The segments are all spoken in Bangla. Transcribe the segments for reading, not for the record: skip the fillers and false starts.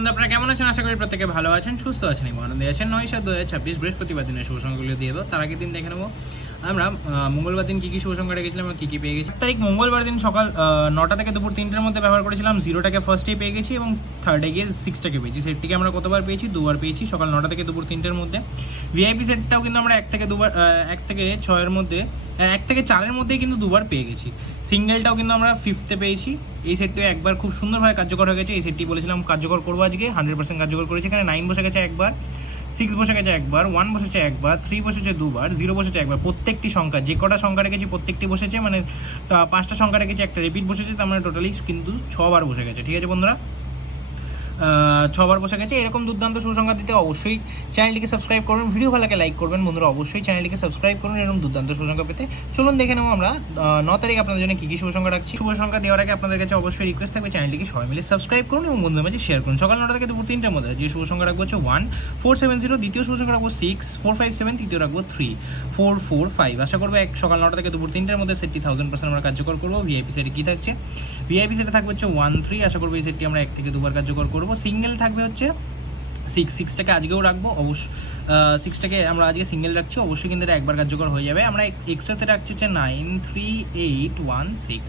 বন্ধু, আপনারা কেমন আছেন? আশা করি প্রত্যেকে ভালো আছেন, সুস্থ আছেন এবং আনন্দে আছেন। 9/7/2026 বৃহস্পতিবার দিনের শুভ সংখ্যাগুলো দিয়ে দেবো। তার আগের দিন দেখে নেবো আমরা মঙ্গলবার দিন কী কী শুভ সংখ্যা রেখেছিলাম এবং কী কী পেয়ে গেছি। তারিখ মঙ্গলবার দিন সকাল 9টা থেকে দুপুর 3টের মধ্যে ব্যবহার করেছিলাম। 0টাকে ফার্স্টেই পেয়ে গেছি এবং থার্ডে গিয়ে 6টাকে পেয়েছি। সেটটিকে আমরা কতবার পেয়েছি? দুবার পেয়েছি, সকাল 9টা থেকে দুপুর 3টের মধ্যে। ভিআইপি সেটটাও কিন্তু আমরা 1 থেকে 6-এর মধ্যে 1 থেকে 4-এর মধ্যেই কিন্তু দুবার পেয়ে গেছি। সিঙ্গেলটাও কিন্তু আমরা 5তে পেয়েছি। এই সেটটিও একবার খুব সুন্দরভাবে কার্যকর হয়ে গেছে। এই সেটটি বলেছিলাম কার্যকর করবো আজকে, 100% কার্যকর করেছে। এখানে 9 বসে গেছে একবার, 6 বসে গেছে একবার, 1 বসেছে একবার, 3 বসেছে দুবার, 0 বসেছে একবার। প্রত্যেকটি সংখ্যা, যে কটা সংখ্যা রেখেছি প্রত্যেকটি বসেছে, মানে 5টা সংখ্যা রেখেছি, একটা রিপিট বসেছে, তার মানে টোটালি কিন্তু 6 বার বসে গেছে। ঠিক আছে বন্ধুরা, 6 বার বসে গেছে। এরকম দুর্দান্ত সুসংখ্যা দিতে অবশ্যই চ্যানেলটিকে সাবস্ক্রাইব করবেন, ভিডিও ভালো লাগে লাইক করবেন। বন্ধুরা অবশ্যই চ্যানেলটিকে সাবস্ক্রাইব করুন এরকম দুর্দান্ত সুসংখ্যা পেতে। চলুন দেখে নেবো আমরা 9 তারিখ আপনাদের জন্য কী কী শুভ সংখ্যা রাখছি। শুভ সংখ্যা দেওয়ার আগে আপনাদের কাছে অবশ্যই রিকোয়েস্ট থাকবে চ্যানেলটিকে সবাই মিলে সাবস্ক্রাইব করুন এবং বন্ধুদের মাঝে শেয়ার করুন। সকাল 9টা থেকে দুপুর 3টের মধ্যে যে শুভ সংখ্যা রাখবো হচ্ছে 1470, দ্বিতীয় শুভ সংখ্যা রাখবো 6, 457, তৃতীয় রাখবো 3, 445। আশা করবো সকাল 9টা থেকে দুপুর 3টের মধ্যে সেটটি 1000% আমরা কার্যকর করবো। ভিআইপি সেটে কী থাকছে? ভিআইপি সেটে থাকবে হচ্ছে 1-3। আশা করবো এই সেটটি আমরা 1 থেকে 2বার কার্যকর করবো। সিঙ্গেল থাকবে হচ্ছে 6টাকে আজকেও রাখবো, অবশ্য 6টাকে আমরা আজকে সিঙ্গেল রাখছি, অবশ্যই কিন্তু এটা একবার কার্যকর হয়ে যাবে। আমরা এক্সট্রাতে রাখছি হচ্ছে 93816।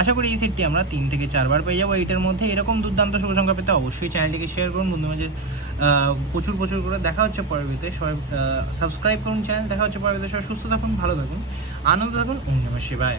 আশা করি এই সেটটি আমরা 3 থেকে 4বার পেয়ে যাবো এইটার মধ্যে। এরকম দুর্দান্ত শুভ সংখ্যা পেতে অবশ্যই চ্যানেলটিকে শেয়ার করুন বন্ধু মাঝে প্রচুর করে। দেখা হচ্ছে পরের ভিডিওতে, সবাই সাবস্ক্রাইব করুন চ্যানেল। দেখা হচ্ছে পরের ভিডিওতে। সবাই সুস্থ থাকুন, ভালো থাকুন, আনন্দ থাকুন। ওম নমঃ শিবায়।